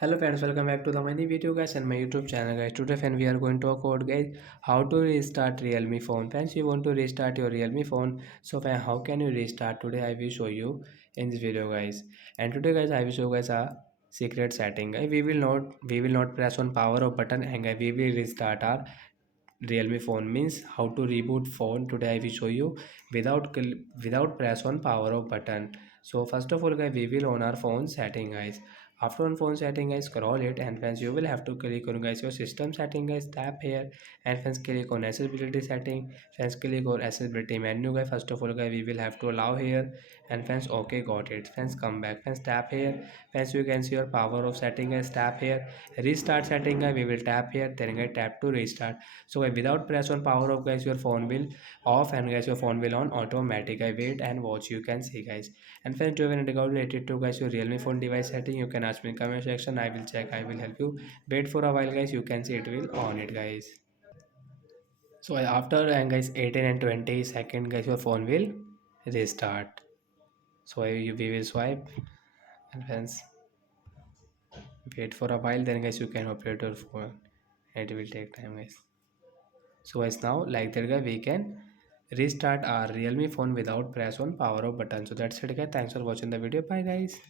Hello friends, welcome back to the many video guys and my YouTube channel guys. Today friend we are going to talk about guys how to restart Realme phone. Friends, you want to restart your Realme phone, so friend, how can you restart? Today I will show you in this video guys. And today guys I will show you guys a secret setting. Guys, we will not press on power of button and guys, we will restart our Realme phone. Means how to reboot phone. Today I will show you without press on power of button. So first of all guys, we will on our phone setting guys. After on phone setting guys, scroll it and friends you will have to click on guys your system setting guys, tap here and friends click on accessibility setting. Friends click on accessibility menu guys. First of all guys, we will have to allow here and friends okay, got it. Friends come back, friends tap here. Friends you can see your power of setting guys, tap here. Restart setting guys, we will tap here, then guys tap to restart. So guys, without press on power off guys, your phone will off and guys your phone will on automatic. I wait and watch, you can see guys. And friends, do you have any doubt related to guys your Realme phone device setting, you can ask me in comment section. I will check, I will help you. Wait for a while guys, you can see it will on it guys. So after and guys 18 and 20 second guys your phone will restart. So we will swipe and friends wait for a while, then guys you can operate your phone. It will take time guys. So as now like that guy we can restart our Realme phone without press on power of button. So that's it guys, thanks for watching the video, bye guys.